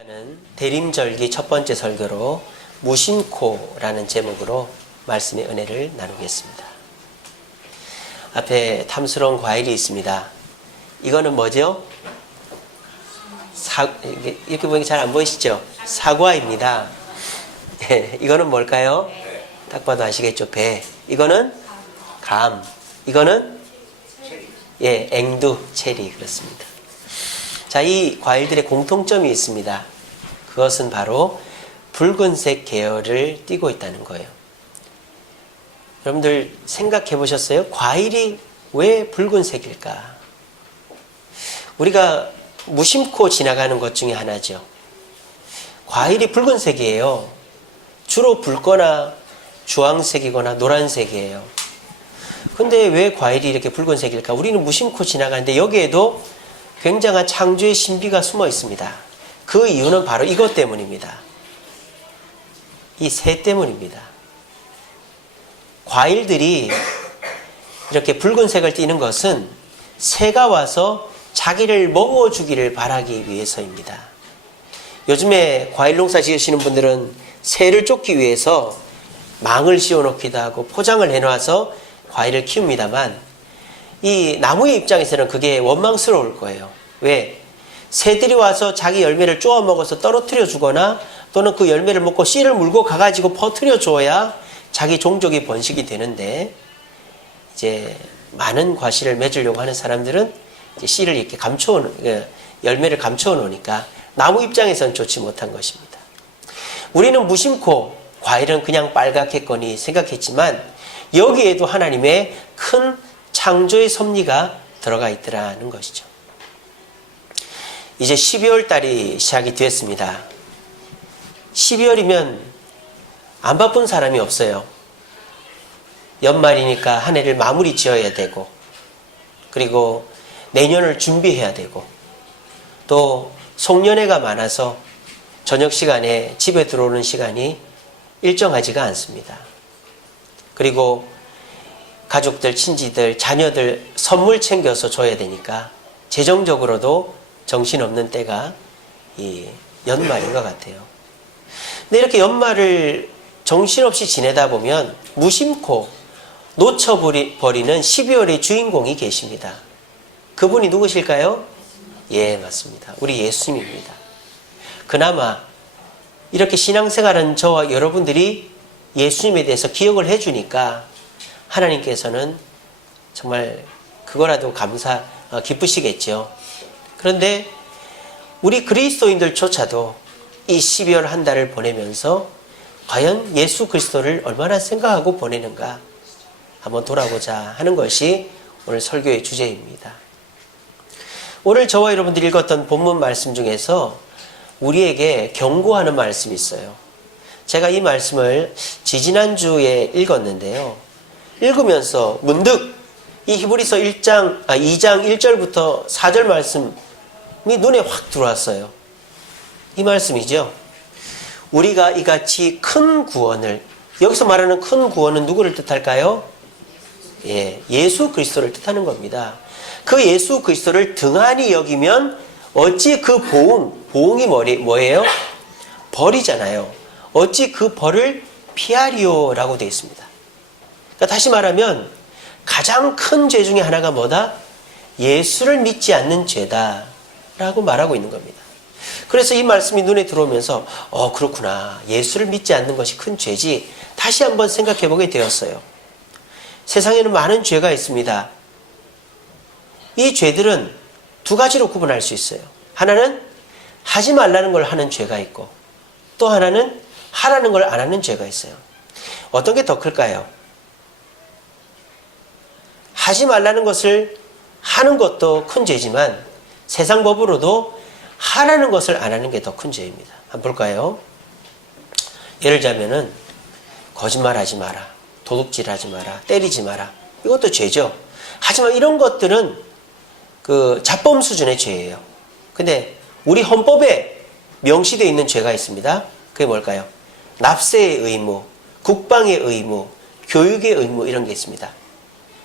저는 대림절기 첫 번째 설교로 무심코라는 제목으로 말씀의 은혜를 나누겠습니다. 앞에 탐스러운 과일이 있습니다. 이거는 뭐죠? 이렇게 보니까 잘 안 보이시죠? 사과입니다. 이거는 뭘까요? 딱 봐도 아시겠죠? 배. 이거는 감. 이거는 앵두, 체리. 그렇습니다. 자, 이 과일들의 공통점이 있습니다. 그것은 바로 붉은색 계열을 띠고 있다는 거예요. 여러분들 생각해 보셨어요? 과일이 왜 붉은색일까? 우리가 무심코 지나가는 것 중에 하나죠. 과일이 붉은색이에요. 주로 붉거나 주황색이거나 노란색이에요. 근데 왜 과일이 이렇게 붉은색일까? 우리는 무심코 지나가는데 여기에도 굉장한 창조의 신비가 숨어 있습니다. 그 이유는 바로 이것 때문입니다. 이 새 때문입니다. 과일들이 이렇게 붉은색을 띠는 것은 새가 와서 자기를 먹어주기를 바라기 위해서입니다. 요즘에 과일 농사 지으시는 분들은 새를 쫓기 위해서 망을 씌워놓기도 하고 포장을 해놔서 과일을 키웁니다만 이 나무의 입장에서는 그게 원망스러울 거예요. 왜? 새들이 와서 자기 열매를 쪼아 먹어서 떨어뜨려 주거나 또는 그 열매를 먹고 씨를 물고 가가지고 퍼뜨려 줘야 자기 종족이 번식이 되는데, 이제 많은 과실을 맺으려고 하는 사람들은 이제 씨를 이렇게 열매를 감춰 놓으니까 나무 입장에서는 좋지 못한 것입니다. 우리는 무심코 과일은 그냥 빨갛겠거니 생각했지만 여기에도 하나님의 큰 창조의 섭리가 들어가 있더라는 것이죠. 이제 12월 달이 시작이 됐습니다. 12월이면 안 바쁜 사람이 없어요. 연말이니까 한 해를 마무리 지어야 되고, 그리고 내년을 준비해야 되고, 또 송년회가 많아서 저녁 시간에 집에 들어오는 시간이 일정하지가 않습니다. 그리고 가족들, 친지들, 자녀들 선물 챙겨서 줘야 되니까 재정적으로도 정신없는 때가 이 연말인 것 같아요. 근데 이렇게 연말을 정신없이 지내다 보면 무심코 놓쳐버리는 12월의 주인공이 계십니다. 그분이 누구실까요? 예, 맞습니다. 우리 예수님입니다. 그나마 이렇게 신앙생활은 저와 여러분들이 예수님에 대해서 기억을 해주니까 하나님께서는 정말 그거라도 기쁘시겠죠. 그런데 우리 그리스도인들조차도 이 12월 한 달을 보내면서 과연 예수 그리스도를 얼마나 생각하고 보내는가 한번 돌아보자 하는 것이 오늘 설교의 주제입니다. 오늘 저와 여러분들이 읽었던 본문 말씀 중에서 우리에게 경고하는 말씀이 있어요. 제가 이 말씀을 지지난주에 읽었는데요. 읽으면서 문득 이 히브리서 2장 1절부터 4절 말씀이 눈에 확 들어왔어요. 이 말씀이죠. 우리가 이같이 큰 구원을, 여기서 말하는 큰 구원은 누구를 뜻할까요? 예수 그리스도를 뜻하는 겁니다. 그 예수 그리스도를 등한히 여기면 어찌 그 보응이 뭐예요? 벌이잖아요. 어찌 그 벌을 피하리오라고 되어 있습니다. 그러니까 다시 말하면 가장 큰 죄 중에 하나가 뭐다? 예수를 믿지 않는 죄다 라고 말하고 있는 겁니다. 그래서 이 말씀이 눈에 들어오면서 그렇구나, 예수를 믿지 않는 것이 큰 죄지, 다시 한번 생각해 보게 되었어요. 세상에는 많은 죄가 있습니다. 이 죄들은 두 가지로 구분할 수 있어요. 하나는 하지 말라는 걸 하는 죄가 있고, 또 하나는 하라는 걸 안 하는 죄가 있어요. 어떤 게 더 클까요? 하지 말라는 것을 하는 것도 큰 죄지만 세상 법으로도 하라는 것을 안 하는 게 더 큰 죄입니다. 한번 볼까요? 예를 들자면은 거짓말하지 마라, 도둑질하지 마라, 때리지 마라, 이것도 죄죠. 하지만 이런 것들은 그 자범 수준의 죄예요. 근데 우리 헌법에 명시되어 있는 죄가 있습니다. 그게 뭘까요? 납세의 의무, 국방의 의무, 교육의 의무, 이런 게 있습니다.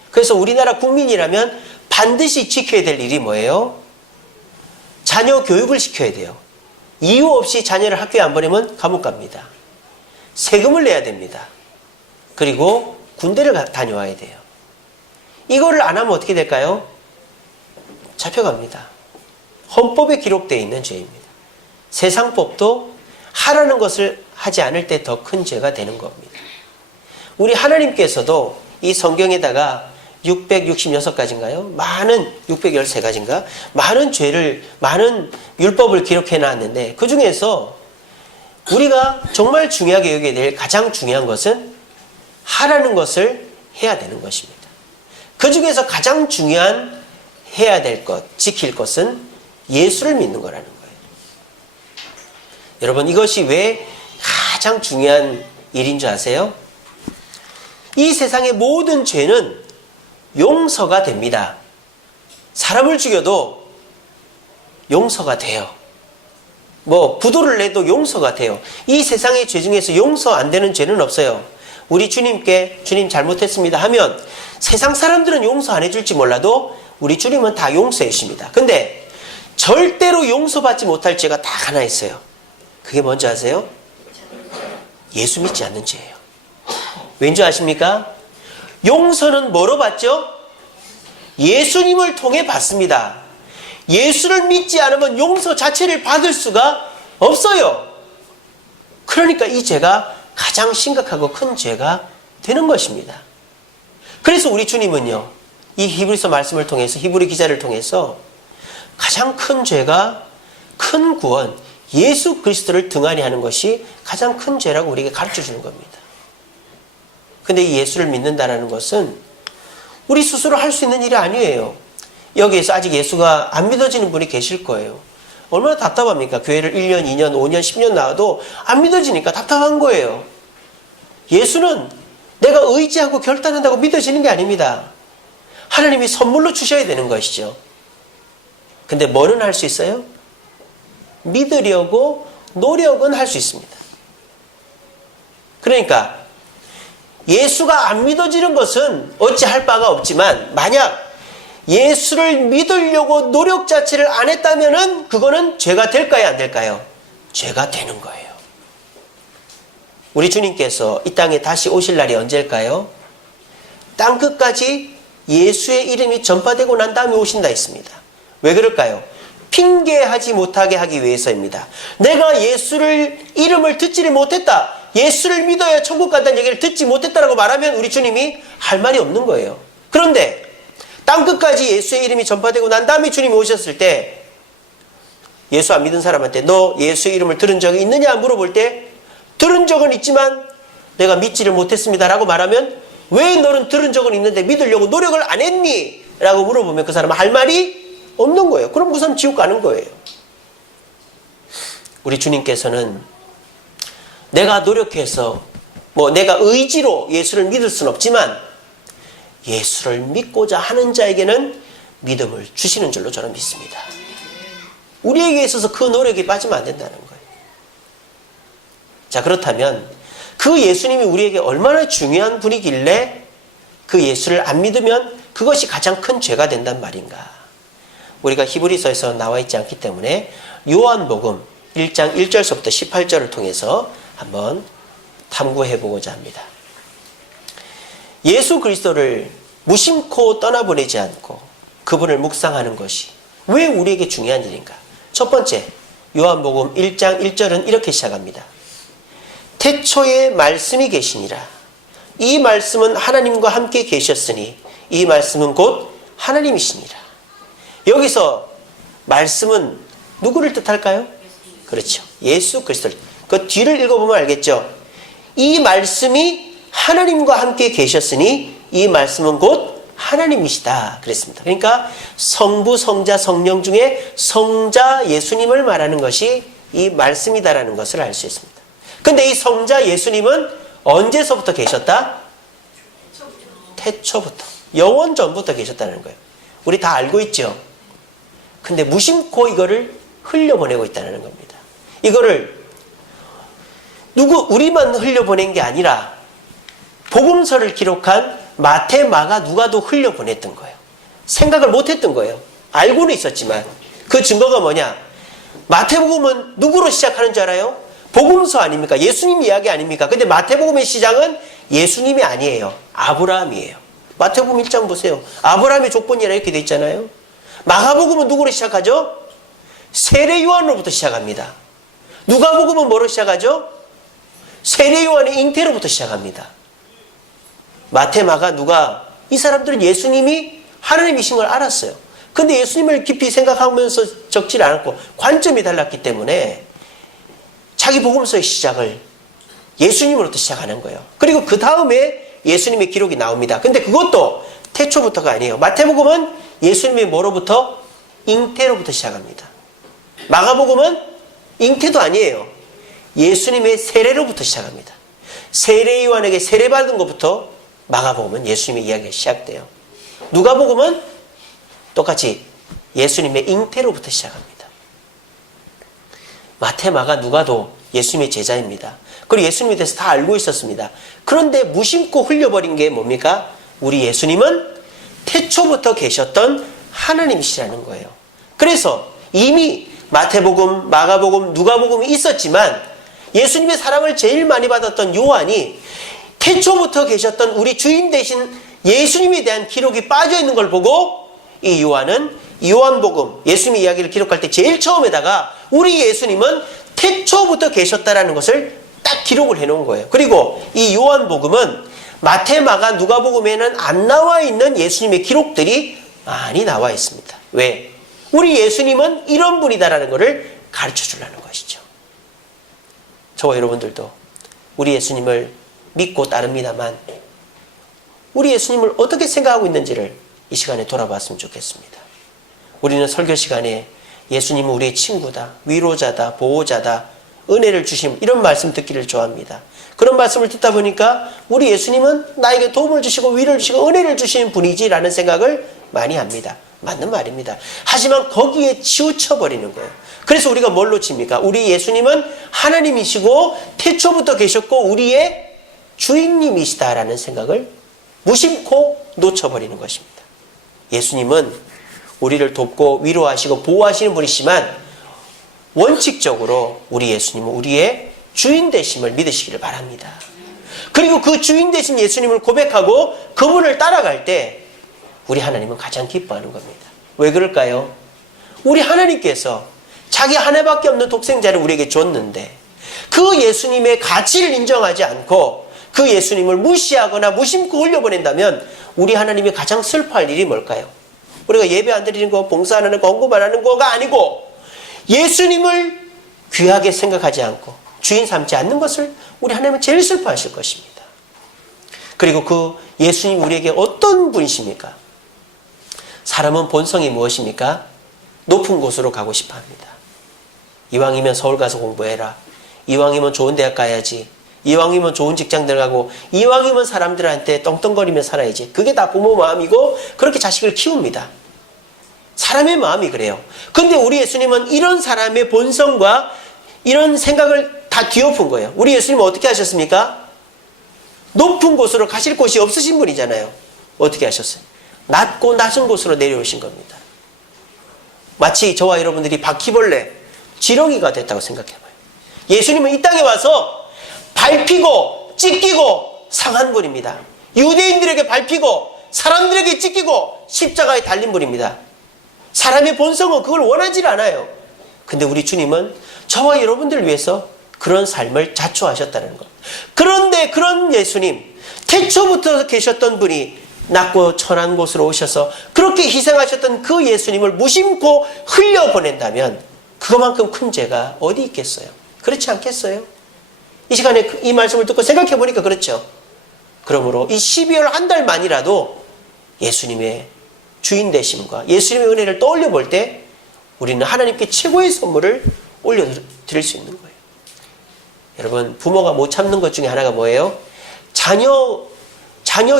그래서 우리나라 국민이라면 반드시 지켜야 될 일이 뭐예요? 자녀 교육을 시켜야 돼요. 이유 없이 자녀를 학교에 안 보내면 감옥 갑니다. 세금을 내야 됩니다. 그리고 군대를 다녀와야 돼요. 이거를 안 하면 어떻게 될까요? 잡혀갑니다. 헌법에 기록되어 있는 죄입니다. 세상법도 하라는 것을 하지 않을 때 더 큰 죄가 되는 겁니다. 우리 하나님께서도 이 성경에다가 666가지인가요? 613가지인가? 많은 율법을 기록해 놨는데 그 중에서 우리가 정말 중요하게 여겨야 될 가장 중요한 것은 하라는 것을 해야 되는 것입니다. 그 중에서 가장 중요한 해야 될 것, 지킬 것은 예수를 믿는 거라는 거예요. 여러분, 이것이 왜 가장 중요한 일인 줄 아세요? 이 세상의 모든 죄는 용서가 됩니다. 사람을 죽여도 용서가 돼요. 부도를 내도 용서가 돼요. 이 세상의 죄 중에서 용서 안 되는 죄는 없어요. 우리 주님께 주님 잘못했습니다 하면 세상 사람들은 용서 안 해줄지 몰라도 우리 주님은 다 용서해 주십니다. 근데 절대로 용서받지 못할 죄가 딱 하나 있어요. 그게 뭔지 아세요? 예수 믿지 않는 죄예요. 왠지 아십니까? 용서는 뭐로 받죠? 예수님을 통해 받습니다. 예수를 믿지 않으면 용서 자체를 받을 수가 없어요. 그러니까 이 죄가 가장 심각하고 큰 죄가 되는 것입니다. 그래서 우리 주님은요, 이 히브리서 말씀을 통해서, 히브리 기자를 통해서 가장 큰 죄가 큰 구원, 예수 그리스도를 등한히 하는 것이 가장 큰 죄라고 우리에게 가르쳐 주는 겁니다. 근데 이 예수를 믿는다는 것은 우리 스스로 할 수 있는 일이 아니에요. 여기에서 아직 예수가 안 믿어지는 분이 계실 거예요. 얼마나 답답합니까? 교회를 1년, 2년, 5년, 10년 나와도 안 믿어지니까 답답한 거예요. 예수는 내가 의지하고 결단한다고 믿어지는 게 아닙니다. 하나님이 선물로 주셔야 되는 것이죠. 근데 뭐는 할 수 있어요? 믿으려고 노력은 할 수 있습니다. 그러니까 예수가 안 믿어지는 것은 어찌할 바가 없지만 만약 예수를 믿으려고 노력 자체를 안 했다면은 그거는 죄가 될까요? 안 될까요? 죄가 되는 거예요. 우리 주님께서 이 땅에 다시 오실 날이 언제일까요? 땅끝까지 예수의 이름이 전파되고 난 다음에 오신다 했습니다. 왜 그럴까요? 핑계하지 못하게 하기 위해서입니다. 내가 예수를 이름을 듣지를 못했다. 예수를 믿어야 천국 간다는 얘기를 듣지 못했다라고 말하면 우리 주님이 할 말이 없는 거예요. 그런데 땅끝까지 예수의 이름이 전파되고 난 다음에 주님이 오셨을 때 예수 안 믿은 사람한테 너 예수의 이름을 들은 적이 있느냐 물어볼 때 들은 적은 있지만 내가 믿지를 못했습니다라고 말하면 왜 너는 들은 적은 있는데 믿으려고 노력을 안 했니? 라고 물어보면 그 사람은 할 말이 없는 거예요. 그럼 그 사람 지옥 가는 거예요. 우리 주님께서는 내가 노력해서 내가 의지로 예수를 믿을 수는 없지만 예수를 믿고자 하는 자에게는 믿음을 주시는 줄로 저는 믿습니다. 우리에게 있어서 그 노력이 빠지면 안 된다는 거예요. 자, 그렇다면 그 예수님이 우리에게 얼마나 중요한 분이길래 그 예수를 안 믿으면 그것이 가장 큰 죄가 된단 말인가? 우리가 히브리서에서 나와 있지 않기 때문에 요한복음 1장 1절서부터 18절을 통해서 한번 탐구해 보고자 합니다. 예수 그리스도를 무심코 떠나보내지 않고 그분을 묵상하는 것이 왜 우리에게 중요한 일인가? 첫 번째, 요한복음 1장 1절은 이렇게 시작합니다. 태초에 말씀이 계시니라. 이 말씀은 하나님과 함께 계셨으니 이 말씀은 곧 하나님이시니라. 여기서 말씀은 누구를 뜻할까요? 그렇죠. 예수 그리스도를. 그 뒤를 읽어보면 알겠죠. 이 말씀이 하나님과 함께 계셨으니 이 말씀은 곧 하나님이시다 그랬습니다. 그러니까 성부, 성자, 성령 중에 성자 예수님을 말하는 것이 이 말씀이다라는 것을 알 수 있습니다. 근데 이 성자 예수님은 언제서부터 계셨다? 태초부터. 영원 전부터 계셨다는 거예요. 우리 다 알고 있죠. 근데 무심코 이거를 흘려보내고 있다는 겁니다. 이거를 우리만 흘려보낸 게 아니라 복음서를 기록한 마태, 마가, 누가도 흘려보냈던 거예요. 생각을 못했던 거예요. 알고는 있었지만 그 증거가 뭐냐? 마태복음은 누구로 시작하는 줄 알아요? 복음서 아닙니까? 예수님 이야기 아닙니까? 근데 마태복음의 시작은 예수님이 아니에요. 아브라함이에요. 마태복음 1장 보세요. 아브라함의 족본이라 이렇게 돼 있잖아요. 마가복음은 누구로 시작하죠? 세례 요한으로부터 시작합니다. 누가복음은 뭐로 시작하죠? 세례 요한의 잉태로부터 시작합니다. 마태, 마가, 누가 이 사람들은 예수님이 하나님이신 걸 알았어요. 근데 예수님을 깊이 생각하면서 적지 않았고 관점이 달랐기 때문에 자기 복음서의 시작을 예수님으로부터 시작하는 거예요. 그리고 그 다음에 예수님의 기록이 나옵니다. 근데 그것도 태초부터가 아니에요. 마태복음은 예수님의 뭐로부터? 잉태로부터 시작합니다. 마가복음은 잉태도 아니에요. 예수님의 세례로부터 시작합니다. 세례 요한에게 세례받은 것부터 마가복음은 예수님의 이야기가 시작돼요. 누가복음은 똑같이 예수님의 잉태로부터 시작합니다. 마태, 마가, 누가도 예수님의 제자입니다. 그리고 예수님에 대해서 다 알고 있었습니다. 그런데 무심코 흘려버린 게 뭡니까? 우리 예수님은 태초부터 계셨던 하나님이시라는 거예요. 그래서 이미 마태복음, 마가복음, 누가복음이 있었지만 예수님의 사랑을 제일 많이 받았던 요한이 태초부터 계셨던 우리 주인 대신 예수님에 대한 기록이 빠져있는 걸 보고 이 요한은 요한복음, 예수님의 이야기를 기록할 때 제일 처음에다가 우리 예수님은 태초부터 계셨다라는 것을 딱 기록을 해놓은 거예요. 그리고 이 요한복음은 마태, 마가, 누가복음에는 안 나와 있는 예수님의 기록들이 많이 나와 있습니다. 왜? 우리 예수님은 이런 분이다라는 것을 가르쳐 주려는 것이죠. 저와 여러분들도 우리 예수님을 믿고 따릅니다만 우리 예수님을 어떻게 생각하고 있는지를 이 시간에 돌아봤으면 좋겠습니다. 우리는 설교 시간에 예수님은 우리의 친구다, 위로자다, 보호자다, 은혜를 주심 이런 말씀 듣기를 좋아합니다. 그런 말씀을 듣다 보니까 우리 예수님은 나에게 도움을 주시고 위로를 주시고 은혜를 주시는 분이지라는 생각을 많이 합니다. 맞는 말입니다. 하지만 거기에 치우쳐버리는 거예요. 그래서 우리가 뭘 놓칩니까? 우리 예수님은 하나님이시고 태초부터 계셨고 우리의 주인님이시다라는 생각을 무심코 놓쳐버리는 것입니다. 예수님은 우리를 돕고 위로하시고 보호하시는 분이시지만 원칙적으로 우리 예수님은 우리의 주인 되심을 믿으시기를 바랍니다. 그리고 그 주인 되신 예수님을 고백하고 그분을 따라갈 때 우리 하나님은 가장 기뻐하는 겁니다. 왜 그럴까요? 우리 하나님께서 자기 하나밖에 없는 독생자를 우리에게 줬는데 그 예수님의 가치를 인정하지 않고 그 예수님을 무시하거나 무심코 흘려보낸다면 우리 하나님이 가장 슬퍼할 일이 뭘까요? 우리가 예배 안 드리는 거, 봉사 안 하는 거, 헌금 안 하는 거가 아니고 예수님을 귀하게 생각하지 않고 주인 삼지 않는 것을 우리 하나님은 제일 슬퍼하실 것입니다. 그리고 그 예수님 우리에게 어떤 분이십니까? 사람은 본성이 무엇입니까? 높은 곳으로 가고 싶어 합니다. 이왕이면 서울 가서 공부해라. 이왕이면 좋은 대학 가야지. 이왕이면 좋은 직장 들어가고 이왕이면 사람들한테 떵떵거리며 살아야지. 그게 다 부모 마음이고 그렇게 자식을 키웁니다. 사람의 마음이 그래요. 근데 우리 예수님은 이런 사람의 본성과 이런 생각을 다 뒤엎은 거예요. 우리 예수님은 어떻게 하셨습니까? 높은 곳으로 가실 곳이 없으신 분이잖아요. 어떻게 하셨어요? 낮고 낮은 곳으로 내려오신 겁니다. 마치 저와 여러분들이 바퀴벌레, 지렁이가 됐다고 생각해봐요. 예수님은 이 땅에 와서 밟히고 찢기고 상한 분입니다. 유대인들에게 밟히고 사람들에게 찢기고 십자가에 달린 분입니다. 사람의 본성은 그걸 원하지 않아요. 근데 우리 주님은 저와 여러분들을 위해서 그런 삶을 자초하셨다는 것. 그런데 그런 예수님, 태초부터 계셨던 분이 낮고 천한 곳으로 오셔서 그렇게 희생하셨던 그 예수님을 무심코 흘려보낸다면 그것만큼 큰 죄가 어디 있겠어요? 그렇지 않겠어요? 이 시간에 이 말씀을 듣고 생각해 보니까 그렇죠. 그러므로 이 12월 한 달만이라도 예수님의 주인 되심과 예수님의 은혜를 떠올려 볼 때 우리는 하나님께 최고의 선물을 올려드릴 수 있는 거예요. 여러분, 부모가 못 참는 것 중에 하나가 뭐예요? 자녀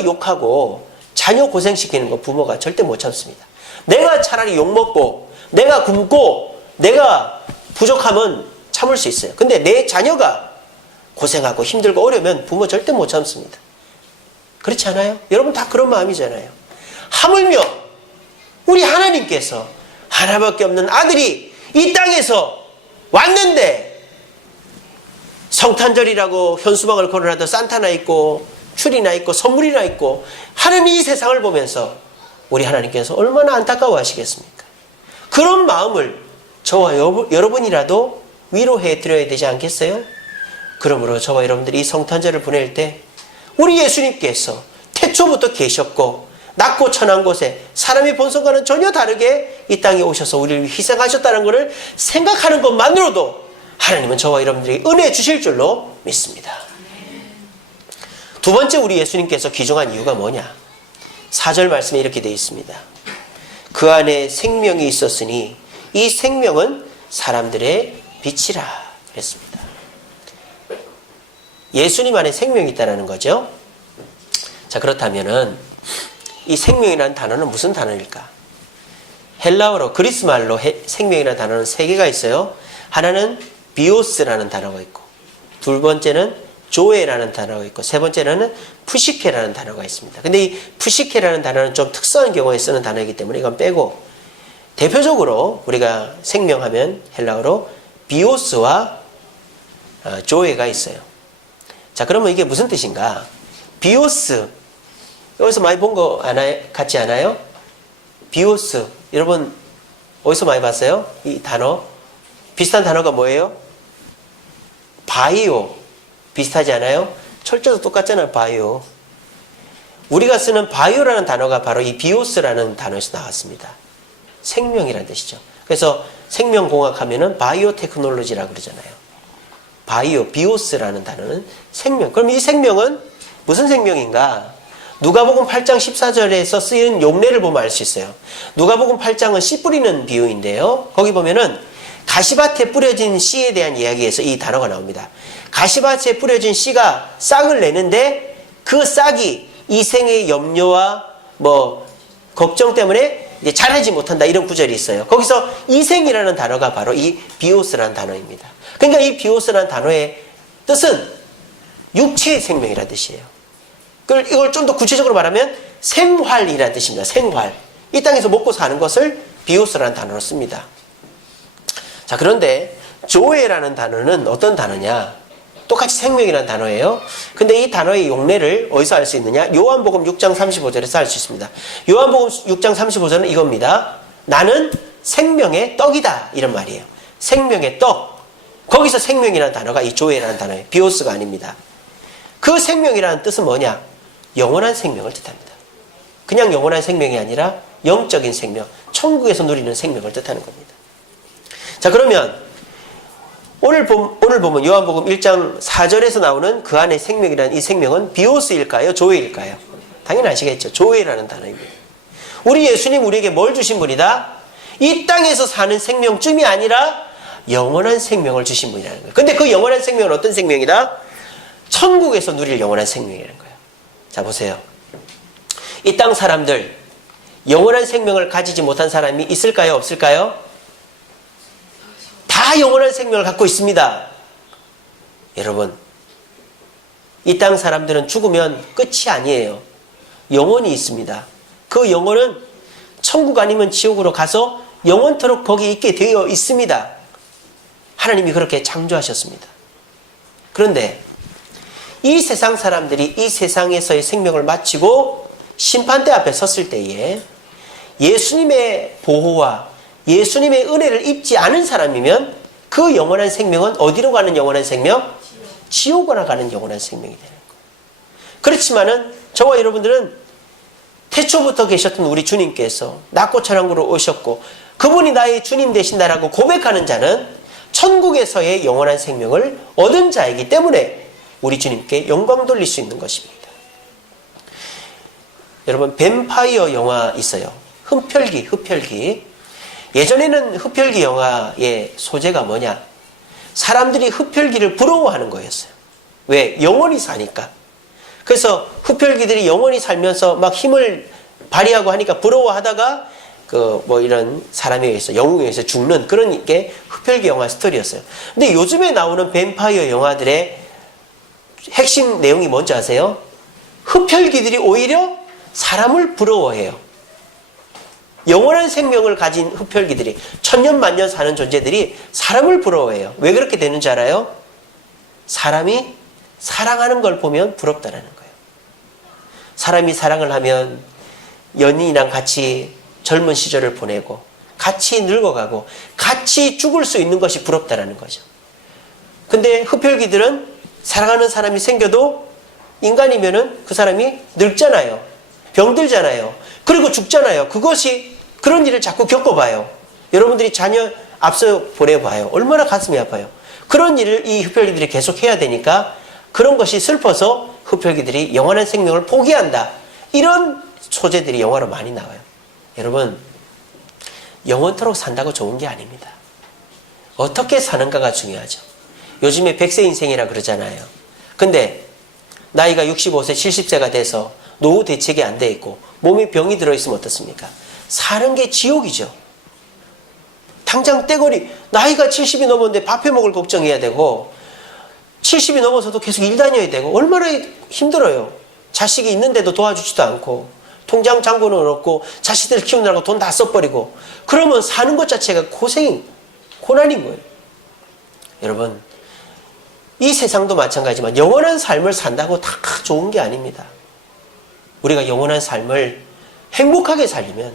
욕하고 자녀 고생시키는 거 부모가 절대 못 참습니다. 내가 차라리 욕먹고 내가 굶고 내가 부족하면 참을 수 있어요. 근데 내 자녀가 고생하고 힘들고 어려우면 부모 절대 못 참습니다. 그렇지 않아요? 여러분 다 그런 마음이잖아요. 하물며 우리 하나님께서 하나밖에 없는 아들이 이 땅에서 왔는데 성탄절이라고 현수막을 걸어놔도 산타나 있고 추리나 있고 선물이나 있고 하는 이 세상을 보면서 우리 하나님께서 얼마나 안타까워 하시겠습니까? 그런 마음을 저와 여러분이라도 위로해 드려야 되지 않겠어요? 그러므로 저와 여러분들이 이 성탄절을 보낼 때 우리 예수님께서 태초부터 계셨고 낮고 천한 곳에 사람의 본성과는 전혀 다르게 이 땅에 오셔서 우리를 희생하셨다는 것을 생각하는 것만으로도 하나님은 저와 여러분들에게 은혜 주실 줄로 믿습니다. 두 번째 우리 예수님께서 귀중한 이유가 뭐냐? 4절 말씀에 이렇게 되어 있습니다. 그 안에 생명이 있었으니 이 생명은 사람들의 빛이라 그랬습니다. 예수님 안에 생명이 있다는 거죠. 자, 그렇다면은 이 생명이라는 단어는 무슨 단어일까? 헬라어로 그리스 말로 생명이라는 단어는 세 개가 있어요. 하나는 비오스라는 단어가 있고, 두 번째는 조에라는 단어가 있고, 세 번째는 푸시케라는 단어가 있습니다. 근데 이 푸시케라는 단어는 좀 특수한 경우에 쓰는 단어이기 때문에 이건 빼고, 대표적으로 우리가 생명하면 헬라어로 비오스와 조에가 있어요. 자, 그러면 이게 무슨 뜻인가? 비오스, 여기서 많이 본 거 같지 않아요? 비오스, 여러분 어디서 많이 봤어요? 이 단어 비슷한 단어가 뭐예요? 바이오, 비슷하지 않아요? 철자도 똑같잖아요. 바이오. 우리가 쓰는 바이오라는 단어가 바로 이 비오스라는 단어에서 나왔습니다. 생명이라는 뜻이죠. 그래서 생명공학 하면은 바이오 테크놀로지라고 그러잖아요. 바이오, 비오스라는 단어는 생명. 그럼 이 생명은 무슨 생명인가? 누가복음 8장 14절에서 쓰인 용례를 보면 알 수 있어요. 누가복음 8장은 씨 뿌리는 비유인데요. 거기 보면은 가시밭에 뿌려진 씨에 대한 이야기에서 이 단어가 나옵니다. 가시밭에 뿌려진 씨가 싹을 내는데 그 싹이 이생의 염려와 걱정 때문에 이제 자라지 못한다, 이런 구절이 있어요. 거기서 이생이라는 단어가 바로 이 비오스라는 단어입니다. 그러니까 이 비오스라는 단어의 뜻은 육체의 생명이라는 뜻이에요. 이걸 좀 더 구체적으로 말하면 생활이라는 뜻입니다. 생활. 이 땅에서 먹고 사는 것을 비오스라는 단어로 씁니다. 자, 그런데 조에라는 단어는 어떤 단어냐? 똑같이 생명이라는 단어예요. 근데 이 단어의 용례를 어디서 알 수 있느냐? 요한복음 6장 35절에서 알 수 있습니다. 요한복음 6장 35절은 이겁니다. 나는 생명의 떡이다, 이런 말이에요. 생명의 떡. 거기서 생명이라는 단어가 이 조에라는 단어예요. 비오스가 아닙니다. 그 생명이라는 뜻은 뭐냐? 영원한 생명을 뜻합니다. 그냥 영원한 생명이 아니라 영적인 생명, 천국에서 누리는 생명을 뜻하는 겁니다. 자, 그러면 오늘 보면 요한복음 1장 4절에서 나오는 그 안에 생명이라는 이 생명은 비오스일까요? 조에일까요? 당연히 아시겠죠. 조에라는 단어입니다. 우리 예수님 우리에게 뭘 주신 분이다? 이 땅에서 사는 생명쯤이 아니라 영원한 생명을 주신 분이라는 거예요. 근데 그 영원한 생명은 어떤 생명이다? 천국에서 누릴 영원한 생명이라는 거예요. 자, 보세요. 이 땅 사람들 영원한 생명을 가지지 못한 사람이 있을까요? 없을까요? 다 영원한 생명을 갖고 있습니다. 여러분, 이 땅 사람들은 죽으면 끝이 아니에요. 영원이 있습니다. 그 영혼은 천국 아니면 지옥으로 가서 영원토록 거기 있게 되어 있습니다. 하나님이 그렇게 창조하셨습니다. 그런데 이 세상 사람들이 이 세상에서의 생명을 마치고 심판대 앞에 섰을 때에 예수님의 보호와 예수님의 은혜를 입지 않은 사람이면 그 영원한 생명은 어디로 가는 영원한 생명? 지옥으로 가는 영원한 생명이 되는 거예요. 그렇지만은 저와 여러분들은 태초부터 계셨던 우리 주님께서 낮고 천한 곳으로 오셨고 그분이 나의 주님 되신다라고 고백하는 자는 천국에서의 영원한 생명을 얻은 자이기 때문에 우리 주님께 영광 돌릴 수 있는 것입니다. 여러분, 뱀파이어 영화 있어요. 흡혈귀. 예전에는 흡혈귀 영화의 소재가 뭐냐? 사람들이 흡혈귀를 부러워하는 거였어요. 왜? 영원히 사니까. 그래서 흡혈귀들이 영원히 살면서 막 힘을 발휘하고 하니까 부러워하다가 이런 사람에 의해서, 영웅에 의해서 죽는 그런 게 흡혈귀 영화 스토리였어요. 근데 요즘에 나오는 뱀파이어 영화들의 핵심 내용이 뭔지 아세요? 흡혈귀들이 오히려 사람을 부러워해요. 영원한 생명을 가진 흡혈귀들이 천년 만년 사는 존재들이 사람을 부러워해요. 왜 그렇게 되는지 알아요? 사람이 사랑하는 걸 보면 부럽다라는 거예요. 사람이 사랑을 하면 연인이랑 같이 젊은 시절을 보내고 같이 늙어가고 같이 죽을 수 있는 것이 부럽다라는 거죠. 근데 흡혈귀들은 사랑하는 사람이 생겨도 인간이면은 그 사람이 늙잖아요. 병들잖아요. 그리고 죽잖아요. 그런 일을 자꾸 겪어봐요. 여러분들이 자녀 앞서 보내봐요. 얼마나 가슴이 아파요. 그런 일을 이 흡혈귀들이 계속 해야 되니까 그런 것이 슬퍼서 흡혈귀들이 영원한 생명을 포기한다. 이런 소재들이 영화로 많이 나와요. 여러분, 영원토록 산다고 좋은 게 아닙니다. 어떻게 사는가가 중요하죠. 요즘에 100세 인생이라 그러잖아요. 근데 나이가 65세, 70세가 돼서 노후 대책이 안 돼 있고 몸에 병이 들어있으면 어떻습니까? 사는 게 지옥이죠. 당장 떼거리, 나이가 70이 넘었는데 밥해 먹을 걱정해야 되고 70이 넘어서도 계속 일 다녀야 되고 얼마나 힘들어요. 자식이 있는데도 도와주지도 않고 통장 잔고는 없고 자식들 키우느라고 돈 다 써버리고 그러면 사는 것 자체가 고난인 거예요. 여러분, 이 세상도 마찬가지지만 영원한 삶을 산다고 다 좋은 게 아닙니다. 우리가 영원한 삶을 행복하게 살려면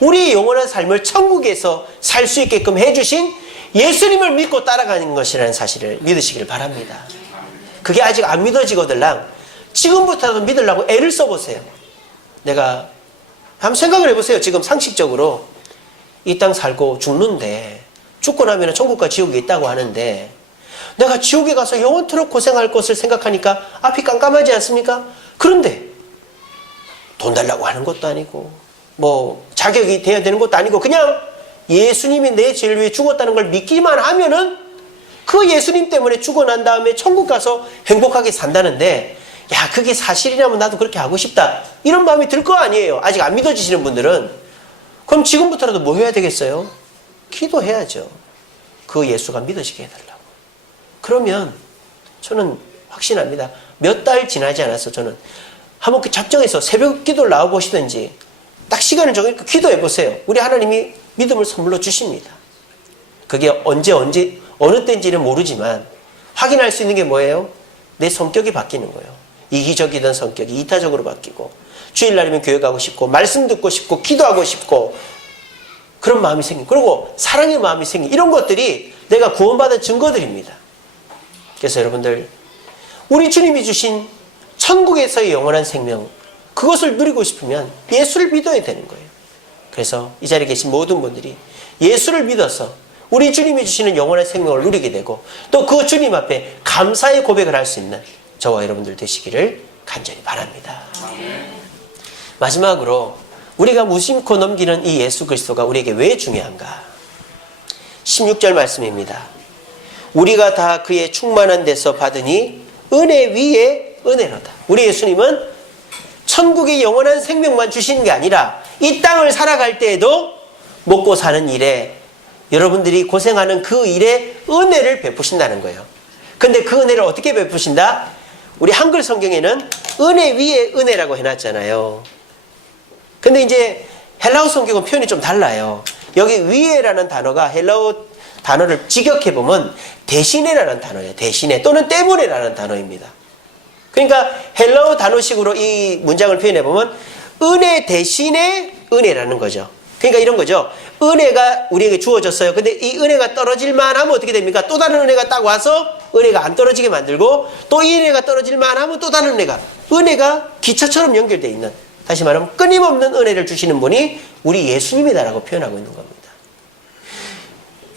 우리의 영원한 삶을 천국에서 살 수 있게끔 해주신 예수님을 믿고 따라가는 것이라는 사실을 믿으시길 바랍니다. 그게 아직 안 믿어지거들랑 지금부터라도 믿으려고 애를 써보세요. 내가 한번 생각을 해보세요. 지금 상식적으로 이 땅 살고 죽는데 죽고 나면 천국과 지옥이 있다고 하는데 내가 지옥에 가서 영원토록 고생할 것을 생각하니까 앞이 깜깜하지 않습니까? 그런데 돈 달라고 하는 것도 아니고 뭐 자격이 돼야 되는 것도 아니고 그냥 예수님이 내 죄를 위해 죽었다는 걸 믿기만 하면은 그 예수님 때문에 죽어 난 다음에 천국 가서 행복하게 산다는데 야, 그게 사실이라면 나도 그렇게 하고 싶다. 이런 마음이 들 거 아니에요. 아직 안 믿어지시는 분들은. 그럼 지금부터라도 뭐 해야 되겠어요? 기도해야죠. 그 예수가 믿어지게 해달라고. 그러면 저는 확신합니다. 몇 달 지나지 않아서 저는 한번 그 작정해서 새벽 기도를 나와보시든지 딱 시간을 정해서 기도해 보세요. 우리 하나님이 믿음을 선물로 주십니다. 그게 언제 어느 때인지는 모르지만 확인할 수 있는 게 뭐예요? 내 성격이 바뀌는 거예요. 이기적이던 성격이 이타적으로 바뀌고 주일날이면 교회 가고 싶고 말씀 듣고 싶고 기도하고 싶고 그런 마음이 생기고 그리고 사랑의 마음이 생기고 이런 것들이 내가 구원받은 증거들입니다. 그래서 여러분들 우리 주님이 주신 천국에서의 영원한 생명 그것을 누리고 싶으면 예수를 믿어야 되는 거예요. 그래서 이 자리에 계신 모든 분들이 예수를 믿어서 우리 주님이 주시는 영원한 생명을 누리게 되고 또 그 주님 앞에 감사의 고백을 할 수 있는 저와 여러분들 되시기를 간절히 바랍니다. 마지막으로 우리가 무심코 넘기는 이 예수 그리스도가 우리에게 왜 중요한가? 16절 말씀입니다. 우리가 다 그의 충만한 데서 받으니 은혜 위에 은혜로다. 우리 예수님은 천국의 영원한 생명만 주시는 게 아니라 이 땅을 살아갈 때에도 먹고 사는 일에 여러분들이 고생하는 그 일에 은혜를 베푸신다는 거예요. 근데 그 은혜를 어떻게 베푸신다? 우리 한글 성경에는 은혜 위에 은혜라고 해놨잖아요. 근데 이제 헬라어 성경은 표현이 좀 달라요. 여기 위에라는 단어가 헬라어 단어를 직역해보면 대신에라는 단어예요. 대신에 또는 때문에라는 단어입니다. 그러니까 헬라어 단어식으로 이 문장을 표현해보면 은혜 대신에 은혜라는 거죠. 그러니까 이런 거죠. 은혜가 우리에게 주어졌어요. 근데 이 은혜가 떨어질만 하면 어떻게 됩니까? 또 다른 은혜가 딱 와서 은혜가 안 떨어지게 만들고 또 이 은혜가 떨어질만 하면 또 다른 은혜가 기차처럼 연결되어 있는, 다시 말하면 끊임없는 은혜를 주시는 분이 우리 예수님이다라고 표현하고 있는 겁니다.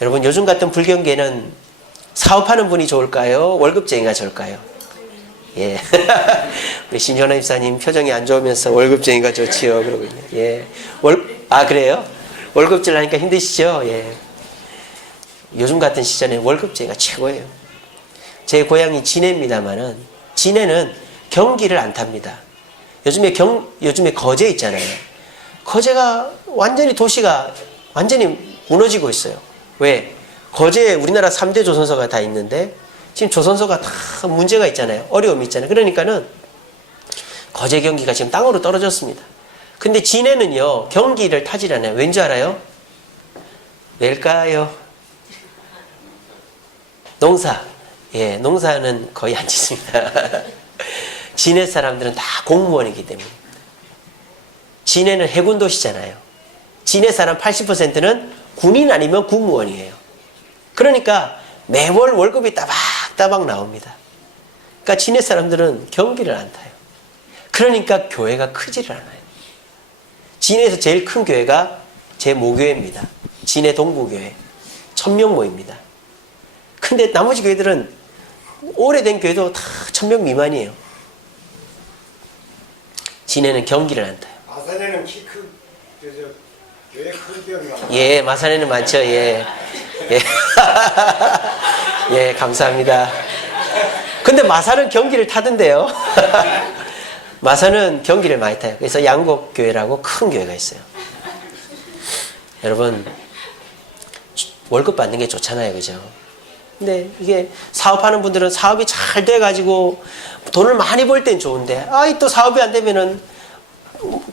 여러분, 요즘 같은 불경계는 사업하는 분이 좋을까요? 월급쟁이가 좋을까요? 예. 우리 신현아 입사님 표정이 안 좋으면서 월급쟁이가 좋지요. 그러고 있네요. 예. 그래요? 월급질 하니까 힘드시죠? 예. 요즘 같은 시절에 월급쟁이가 최고예요. 제 고향이 진해입니다만은, 진해는 경기를 안 탑니다. 요즘에 거제 있잖아요. 거제가 완전히 도시가 완전히 무너지고 있어요. 왜? 거제에 우리나라 3대 조선소가 다 있는데, 지금 조선소가 다 문제가 있잖아요. 어려움이 있잖아요. 그러니까는 거제 경기가 지금 땅으로 떨어졌습니다. 근데 진해는요, 경기를 타질 않아요. 왠지 알아요? 왜일까요? 농사. 예, 농사는 거의 안 짓습니다. 진해 사람들은 다 공무원이기 때문에. 진해는 해군 도시잖아요. 진해 사람 80%는 군인 아니면 공무원이에요. 그러니까 매월 월급이 따박따박 나옵니다. 그러니까 진해 사람들은 경기를 안 타요. 그러니까 교회가 크지를 않아요. 진해에서 제일 큰 교회가 제 모교회입니다. 진해 동부교회. 1000명 모입니다. 근데 나머지 교회들은 오래된 교회도 다 1000명 미만이에요. 진해는 경기를 안 타요. 마산에는 교회 큰 교회가 많아요. 예, 마산에는 많죠. 예. 예. 예, 감사합니다. 근데 마산은 경기를 타던데요. 마산은 경기를 많이 타요. 그래서 양곡교회라고 큰 교회가 있어요. 여러분, 월급 받는 게 좋잖아요. 그죠? 근데 이게 사업하는 분들은 사업이 잘 돼가지고 돈을 많이 벌 땐 좋은데, 또 사업이 안 되면은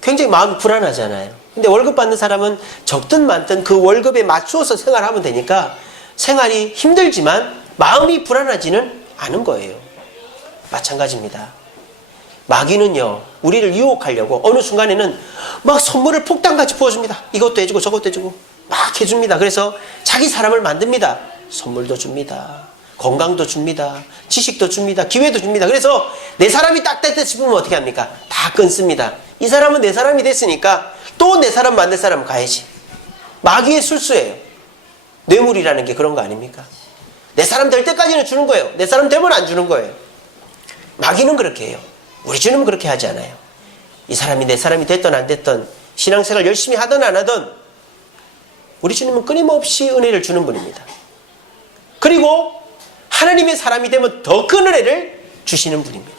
굉장히 마음이 불안하잖아요. 근데 월급 받는 사람은 적든 많든 그 월급에 맞추어서 생활하면 되니까 생활이 힘들지만 마음이 불안하지는 않은 거예요. 마찬가지입니다. 마귀는요, 우리를 유혹하려고 어느 순간에는 막 선물을 폭탄같이 부어줍니다. 이것도 해주고 저것도 해주고 막 해줍니다. 그래서 자기 사람을 만듭니다. 선물도 줍니다. 건강도 줍니다. 지식도 줍니다. 기회도 줍니다. 그래서 내 사람이 딱 됐다 싶으면 어떻게 합니까? 다 끊습니다. 이 사람은 내 사람이 됐으니까 또 내 사람 만들 사람 가야지. 마귀의 술수예요. 뇌물이라는 게 그런 거 아닙니까? 내 사람 될 때까지는 주는 거예요. 내 사람 되면 안 주는 거예요. 마귀는 그렇게 해요. 우리 주님은 그렇게 하지 않아요. 이 사람이 내 사람이 됐든 안 됐든 신앙생활 열심히 하든 안 하든 우리 주님은 끊임없이 은혜를 주는 분입니다. 그리고 하나님의 사람이 되면 더 큰 은혜를 주시는 분입니다.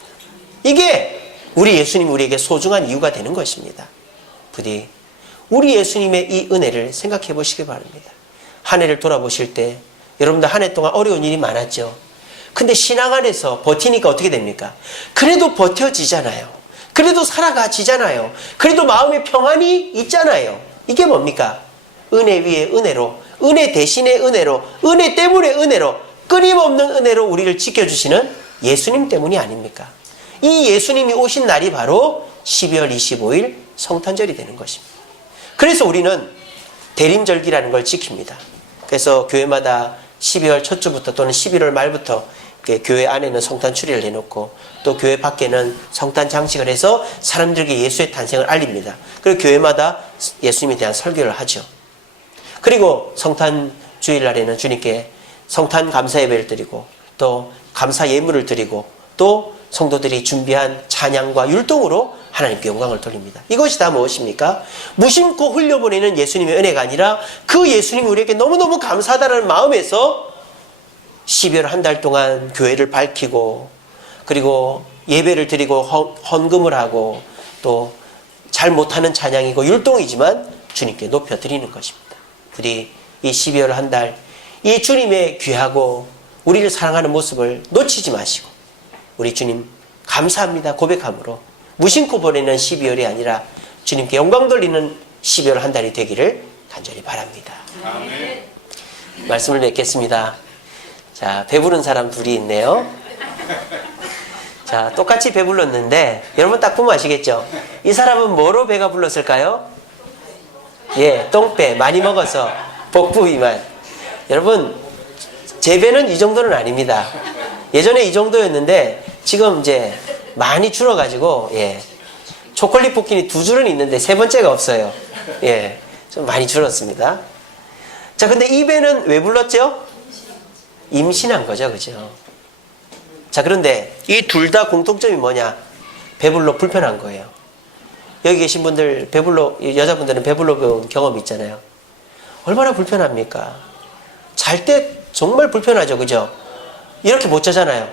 이게 우리 예수님이 우리에게 소중한 이유가 되는 것입니다. 부디 우리 예수님의 이 은혜를 생각해 보시기 바랍니다. 한 해를 돌아보실 때 여러분들 한 해 동안 어려운 일이 많았죠. 근데 신앙 안에서 버티니까 어떻게 됩니까? 그래도 버텨지잖아요. 그래도 살아가지잖아요. 그래도 마음의 평안이 있잖아요. 이게 뭡니까? 은혜 위에 은혜로, 은혜 대신에 은혜로, 은혜 때문에 은혜로, 끊임없는 은혜로 우리를 지켜주시는 예수님 때문이 아닙니까? 이 예수님이 오신 날이 바로 12월 25일 성탄절이 되는 것입니다. 그래서 우리는 대림절기라는 걸 지킵니다. 그래서 교회마다 12월 첫 주부터 또는 11월 말부터 교회 안에는 성탄 추리를 해놓고 또 교회 밖에는 성탄 장식을 해서 사람들에게 예수의 탄생을 알립니다. 그리고 교회마다 예수님에 대한 설교를 하죠. 그리고 성탄 주일날에는 주님께 성탄 감사 예배를 드리고 또 감사 예물을 드리고 또 성도들이 준비한 찬양과 율동으로 하나님께 영광을 돌립니다. 이것이 다 무엇입니까? 무심코 흘려보내는 예수님의 은혜가 아니라 그 예수님이 우리에게 너무너무 감사하다는 마음에서 12월 한 달 동안 교회를 밝히고 그리고 예배를 드리고 헌금을 하고 또 잘 못하는 찬양이고 율동이지만 주님께 높여드리는 것입니다. 부디 이 12월 한 달 이 주님의 귀하고 우리를 사랑하는 모습을 놓치지 마시고 우리 주님 감사합니다 고백함으로 무심코 보내는 12월이 아니라 주님께 영광 돌리는 12월 한 달이 되기를 간절히 바랍니다. 아멘. 말씀을 맺겠습니다. 자, 배부른 사람 둘이 있네요. 자, 똑같이 배불렀는데 여러분 딱 보면 아시겠죠? 이 사람은 뭐로 배가 불렀을까요? 예, 똥배 많이 먹어서 복부위만. 여러분 제 배는 이 정도는 아닙니다. 예전에 이 정도였는데 지금 이제 많이 줄어가지고 초콜릿 볶음이 2줄은 있는데 3번째가 없어요. 예, 좀 많이 줄었습니다. 자, 근데 이 배는 왜 불렀죠? 임신한 거죠, 그죠? 자, 그런데 이 둘 다 공통점이 뭐냐? 배불러 불편한 거예요. 여기 계신 분들 여자분들은 배불러 배운 경험 있잖아요. 얼마나 불편합니까? 잘 때 정말 불편하죠, 그죠? 이렇게 못 자잖아요.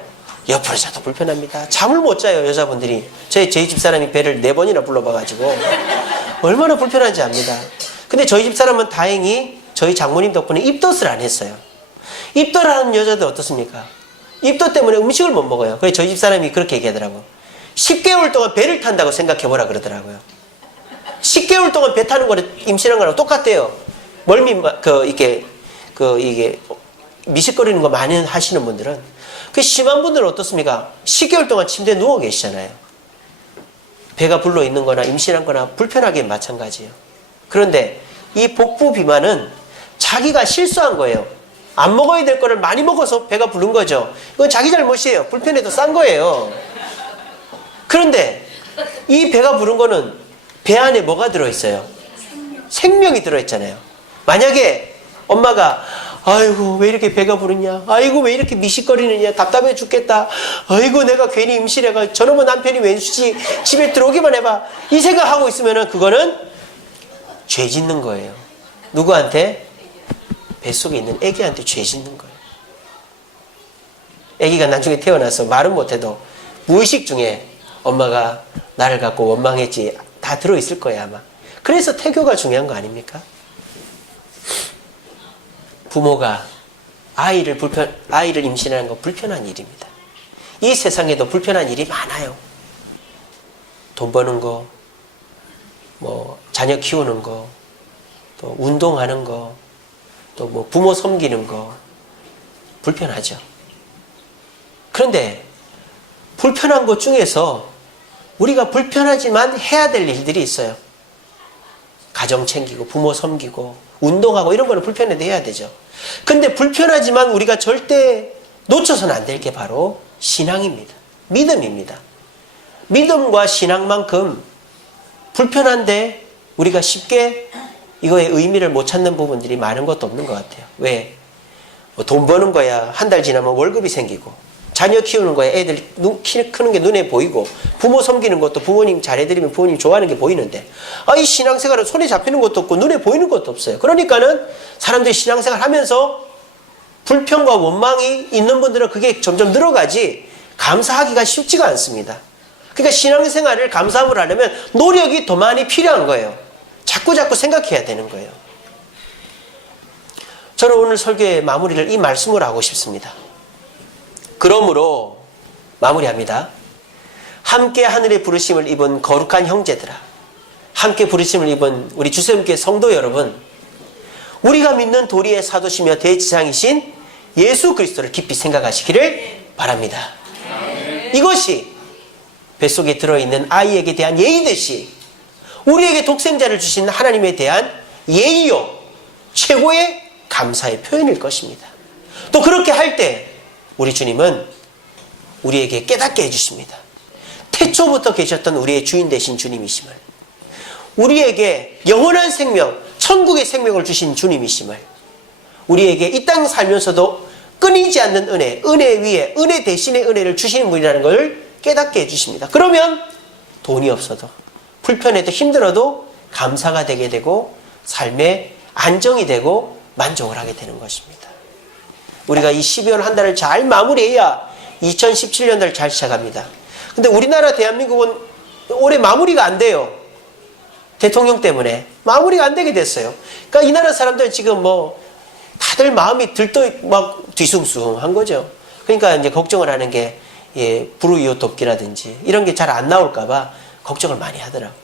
옆으로 자도 불편합니다. 잠을 못 자요, 여자분들이. 저희 집사람이 배를 4번이나 불러봐가지고 얼마나 불편한지 압니다. 근데 저희 집사람은 다행히 저희 장모님 덕분에 입덧을 안 했어요. 입덧하는 여자들 어떻습니까? 입덧 때문에 음식을 못 먹어요. 그래서 저희 집사람이 그렇게 얘기하더라고요. 10개월 동안 배를 탄다고 생각해보라 그러더라고요. 10개월 동안 배 타는 거랑 임신한 거랑 똑같대요. 멀미, 이게 미식거리는 거 많이 하시는 분들은. 그 심한 분들은 어떻습니까? 10개월 동안 침대에 누워 계시잖아요. 배가 불러 있는 거나 임신한 거나 불편하게 마찬가지예요. 그런데 이 복부 비만은 자기가 실수한 거예요. 안 먹어야 될 거를 많이 먹어서 배가 부른 거죠. 이건 자기 잘못이에요. 불편해도 싼 거예요. 그런데 이 배가 부른 거는 배 안에 뭐가 들어있어요? 생명이 들어있잖아요. 만약에 엄마가 아이고 왜 이렇게 배가 부르냐, 아이고 왜 이렇게 미식거리느냐, 답답해 죽겠다, 아이고 내가 괜히 임신해가 저놈의 남편이 왼수지, 집에 들어오기만 해봐, 이 생각하고 있으면은 그거는 죄 짓는 거예요. 누구한테? 뱃속에 있는 아기한테 죄 짓는 거예요. 아기가 나중에 태어나서 말은 못해도 무의식 중에 엄마가 나를 갖고 원망했지 다 들어있을 거예요 아마. 그래서 태교가 중요한 거 아닙니까? 부모가 아이를 임신하는 건 불편한 일입니다. 이 세상에도 불편한 일이 많아요. 돈 버는 거, 뭐 자녀 키우는 거, 또 운동하는 거, 또 뭐 부모 섬기는 거 불편하죠. 그런데 불편한 것 중에서 우리가 불편하지만 해야 될 일들이 있어요. 가정 챙기고 부모 섬기고 운동하고 이런 거는 불편해도 해야 되죠. 근데 불편하지만 우리가 절대 놓쳐서는 안 될 게 바로 신앙입니다. 믿음입니다. 믿음과 신앙만큼 불편한데 우리가 쉽게 이거의 의미를 못 찾는 부분들이 많은 것도 없는 것 같아요. 왜? 뭐 돈 버는 거야 한 달 지나면 월급이 생기고, 자녀 키우는 거야 애들 크는 게 눈에 보이고, 부모 섬기는 것도 부모님 잘해드리면 부모님 좋아하는 게 보이는데, 이 신앙생활은 손에 잡히는 것도 없고 눈에 보이는 것도 없어요. 그러니까는 사람들이 신앙생활 하면서 불평과 원망이 있는 분들은 그게 점점 늘어가지 감사하기가 쉽지가 않습니다. 그러니까 신앙생활을 감사함을 하려면 노력이 더 많이 필요한 거예요. 자꾸 생각해야 되는 거예요. 저는 오늘 설교의 마무리를 이 말씀으로 하고 싶습니다. 그러므로 마무리합니다. 함께 하늘의 부르심을 입은 거룩한 형제들아, 함께 부르심을 입은 우리 주님께 성도 여러분, 우리가 믿는 도리의 사도시며 대지상이신 예수 그리스도를 깊이 생각하시기를 바랍니다. 이것이 뱃속에 들어있는 아이에게 대한 예의듯이 우리에게 독생자를 주신 하나님에 대한 예의요 최고의 감사의 표현일 것입니다. 또 그렇게 할 때 우리 주님은 우리에게 깨닫게 해주십니다. 태초부터 계셨던 우리의 주인 되신 주님이심을, 우리에게 영원한 생명, 천국의 생명을 주신 주님이심을, 우리에게 이 땅 살면서도 끊이지 않는 은혜, 은혜 위에 은혜 대신의 은혜를 주시는 분이라는 걸 깨닫게 해주십니다. 그러면 돈이 없어도 불편해도 힘들어도 감사가 되게 되고 삶의 안정이 되고 만족을 하게 되는 것입니다. 우리가 이 12월 한 달을 잘 마무리해야 2017년도를 잘 시작합니다. 근데 우리나라 대한민국은 올해 마무리가 안 돼요. 대통령 때문에 마무리가 안 되게 됐어요. 그러니까 이 나라 사람들은 지금 뭐 다들 마음이 막 뒤숭숭한 거죠. 그러니까 이제 걱정을 하는 게 불우이웃 돕기라든지 이런 게 잘 안 나올까봐 걱정을 많이 하더라고요.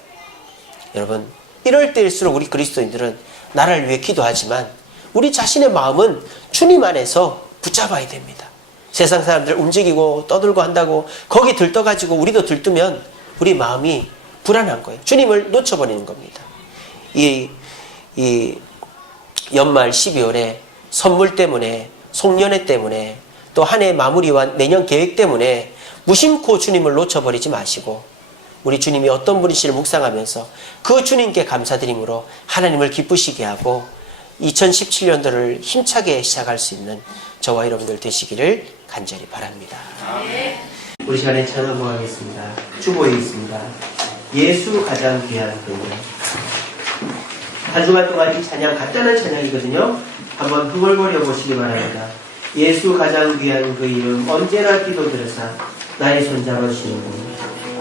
여러분, 이럴 때일수록 우리 그리스도인들은 나라를 위해 기도하지만 우리 자신의 마음은 주님 안에서 붙잡아야 됩니다. 세상 사람들 움직이고 떠들고 한다고 거기 들떠가지고 우리도 들뜨면 우리 마음이 불안한 거예요. 주님을 놓쳐버리는 겁니다. 이 연말 12월에 선물 때문에, 송년회 때문에, 또 한 해 마무리와 내년 계획 때문에 무심코 주님을 놓쳐버리지 마시고 우리 주님이 어떤 분이신지를 묵상하면서 그 주님께 감사드림으로 하나님을 기쁘시게 하고 2017년도를 힘차게 시작할 수 있는 저와 여러분들 되시기를 간절히 바랍니다. 우리 시간에 찬양하겠습니다. 주보에 있습니다. 예수 가장 귀한 그이름. 한 주간 동안 이 찬양 간단한 찬양이거든요. 한번 흥얼거려 보시기 바랍니다. 예수 가장 귀한 그 이름 언제나 기도드려사 나의 손잡아 주시는 분,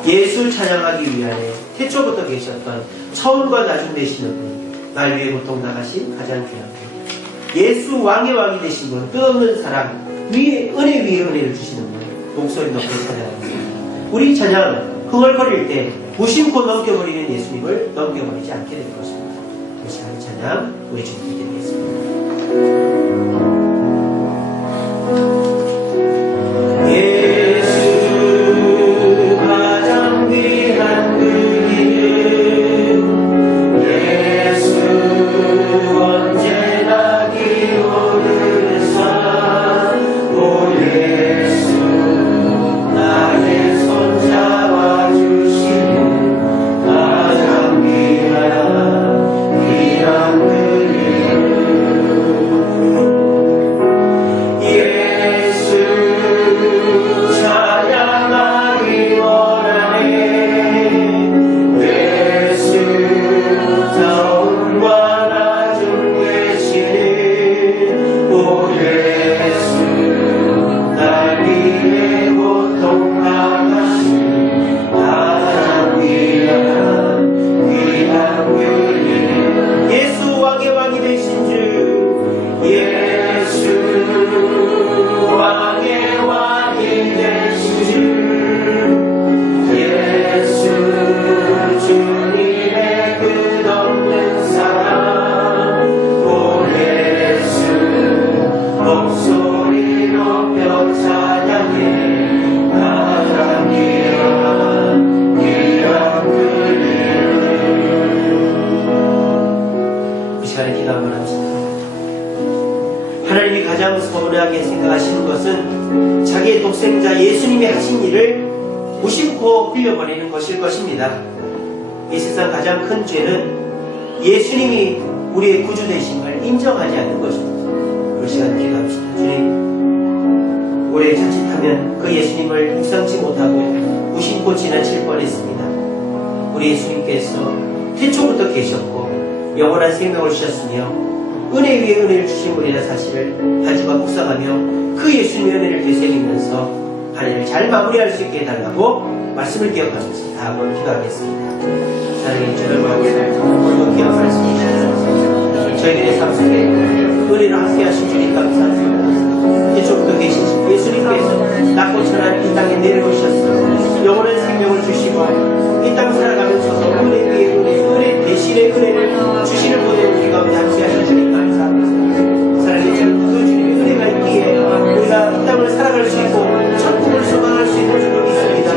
예수 찬양하기 위하여 태초부터 계셨던 처음과 나중 되시는 분, 날 위해 고통당하신 가장 귀한 분, 예수 왕의 왕이 되신 분, 끝없는 사랑 위에 은혜 위에 은혜를 주시는 분, 목소리 높게 찬양합니다. 우리 찬양 흥얼거릴 때 무심코 넘겨버리는 예수님을 넘겨버리지 않게 될 것입니다. 이 시간 찬양 우리 주님께 드리겠습니다. 하나님이 가장 서운하게 생각하시는 것은 자기의 독생자 예수님이 하신 일을 무심코 흘려버리는 것일 것입니다. 이 세상 가장 큰 죄는 예수님이 우리의 구주 되심을 인정하지 않는 것입니다. 그 시간 기도합시다. 주님, 우리의 자칫하면 그 예수님을 묵상치 못하고 무심코 지나칠 뻔했습니다. 우리 예수님께서 태초부터 계셨고 영원한 생명을 주셨으며 은혜 위에 은혜를 주신 분이라는 사실을 한 주간 묵상하며 그 예수님의 은혜를 되새기면서 한 해를 잘 마무리할 수 있게 해달라고 말씀을 기억하면서 다 한번 기도하겠습니다. 사랑의 주를 모두 기억하겠습니다. 저희들의 삶 속에 은혜를 함께 하신 주님 감사합니다. 이쪽부터 계신 예수님께서 낮고 천한 이 땅에 내려오셔서 영원한 생명을 주시고 이 땅 살아가면서도 은혜 위에 은혜 대신의 은혜를 주시는 분의 우리 가운데 함께 하신 주님 감사합니다. 사랑의 주님, 그 주님의 은혜가 있기에 우리가 이 땅을 살아갈 수 있고 천국을 소망할 수 있는 줄로 믿습니다.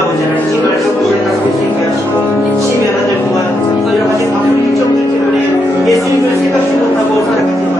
아버지 하나님, 이 말씀을 갖고 있게 하시고 심야 하늘 동안 여러 가지 바쁜 일정이 있기 때문에 예수님을 생각지 못하고 살아가지